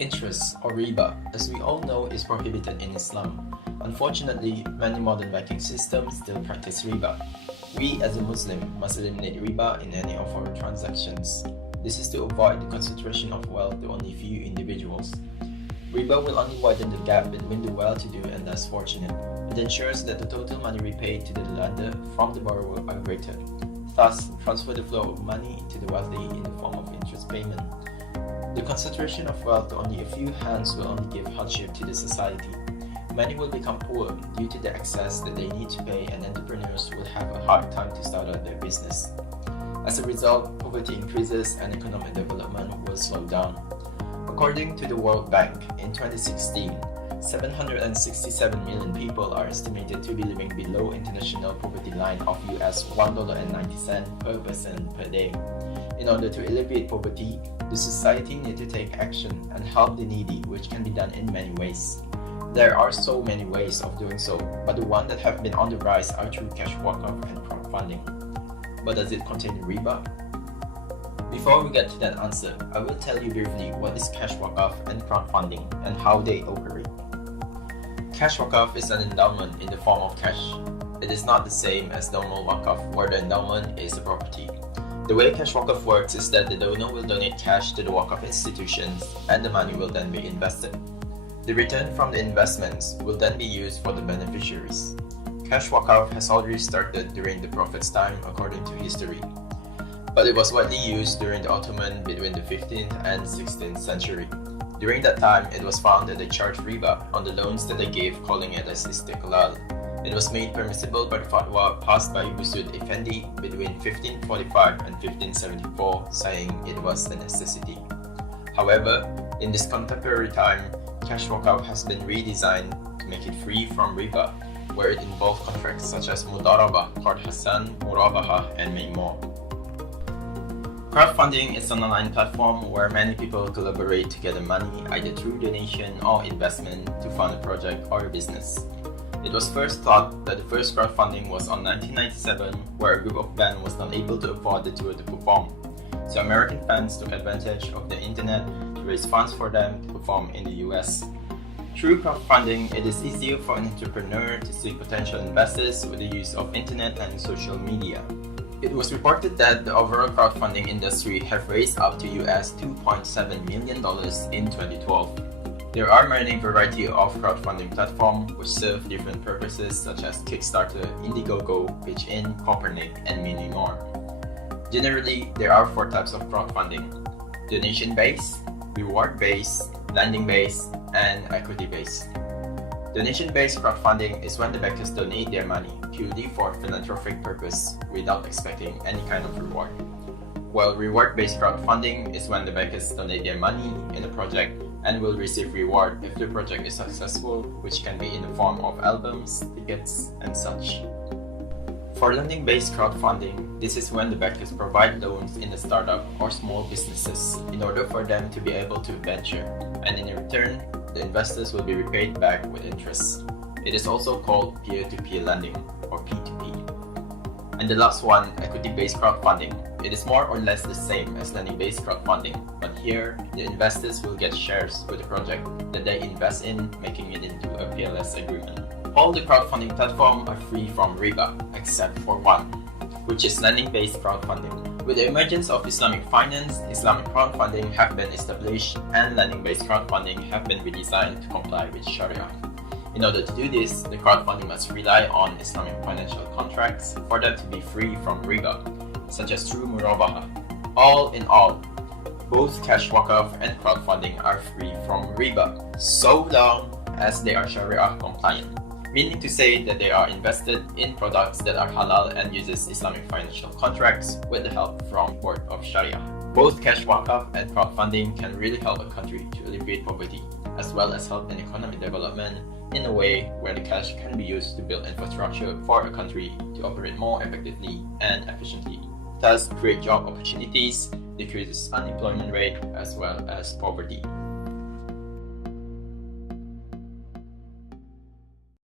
Interest, or riba, as we all know, is prohibited in Islam. Unfortunately, many modern banking systems still practice riba. We as a Muslim must eliminate riba in any of our transactions. This is to avoid the concentration of wealth to only few individuals. Riba will only widen the gap between the well-to-do and less fortunate. It ensures that the total money repaid to the lender from the borrower are greater. Thus, transfer the flow of money to the wealthy in the form of interest payment. The concentration of wealth to only a few hands will only give hardship to the society. Many will become poor due to the excess that they need to pay, and entrepreneurs will have a hard time to start out their business. As a result, poverty increases and economic development will slow down. According to the World Bank, in 2016, 767 million people are estimated to be living below international poverty line of US $1.90 per person per day. In order to alleviate poverty, the society needs to take action and help the needy, which can be done in many ways. There are so many ways of doing so, but the ones that have been on the rise are through cash waqf and crowdfunding. But does it contain riba? Before we get to that answer, I will tell you briefly what is cash waqf and crowdfunding and how they operate. Cash waqf is an endowment in the form of cash. It is not the same as normal waqf, where the endowment is a property. The way cash waqf works is that the donor will donate cash to the waqf institutions and the money will then be invested. The return from the investments will then be used for the beneficiaries. Cash waqf has already started during the Prophet's time according to history, but it was widely used during the Ottoman between the 15th and 16th century. During that time, it was found that they charged riba on the loans that they gave, calling it as istiqlal. It was made permissible by the fatwa passed by Busud Effendi between 1545 and 1574, saying it was a necessity. However, in this contemporary time, cash waqf has been redesigned to make it free from riba, where it involves contracts such as mudaraba, qard hasan, murabaha, and many more. Crowdfunding is an online platform where many people collaborate to gather money either through donation or investment to fund a project or a business. It was first thought that the first crowdfunding was on 1997, where a group of bands was not able to afford the tour to perform. So American fans took advantage of the internet to raise funds for them to perform in the US. Through crowdfunding, it is easier for an entrepreneur to seek potential investors with the use of internet and social media. It was reported that the overall crowdfunding industry have raised up to US $2.7 million in 2012. There are many variety of crowdfunding platforms which serve different purposes such as Kickstarter, Indiegogo, Pitch-in, Copernic, and many more. Generally, there are 4 types of crowdfunding: donation-based, reward-based, lending-based, and equity-based. Donation-based crowdfunding is when the backers donate their money purely for philanthropic purpose without expecting any kind of reward. While reward-based crowdfunding is when the backers donate their money in a project and will receive reward if the project is successful, which can be in the form of albums, tickets, and such. For lending-based crowdfunding, this is when the backers provide loans in the startup or small businesses in order for them to be able to venture, and in return, the investors will be repaid back with interest. It is also called peer-to-peer lending, or P2P. And the last one, equity-based crowdfunding. It is more or less the same as lending-based crowdfunding, but here, the investors will get shares with the project that they invest in, making it into a peerless agreement. All the crowdfunding platforms are free from riba, except for one, which is lending-based crowdfunding. With the emergence of Islamic finance, Islamic crowdfunding have been established and lending-based crowdfunding have been redesigned to comply with Sharia. In order to do this, the crowdfunding must rely on Islamic financial contracts for them to be free from riba, such as through murabaha. All in all, both cash waqf and crowdfunding are free from riba, so long as they are Sharia compliant, meaning to say that they are invested in products that are halal and uses Islamic financial contracts with the help from Board of Sharia. Both cash waqf and crowdfunding can really help a country to alleviate poverty, as well as help in economic development in a way where the cash can be used to build infrastructure for a country to operate more effectively and efficiently, thus create job opportunities, decrease unemployment rate, as well as poverty.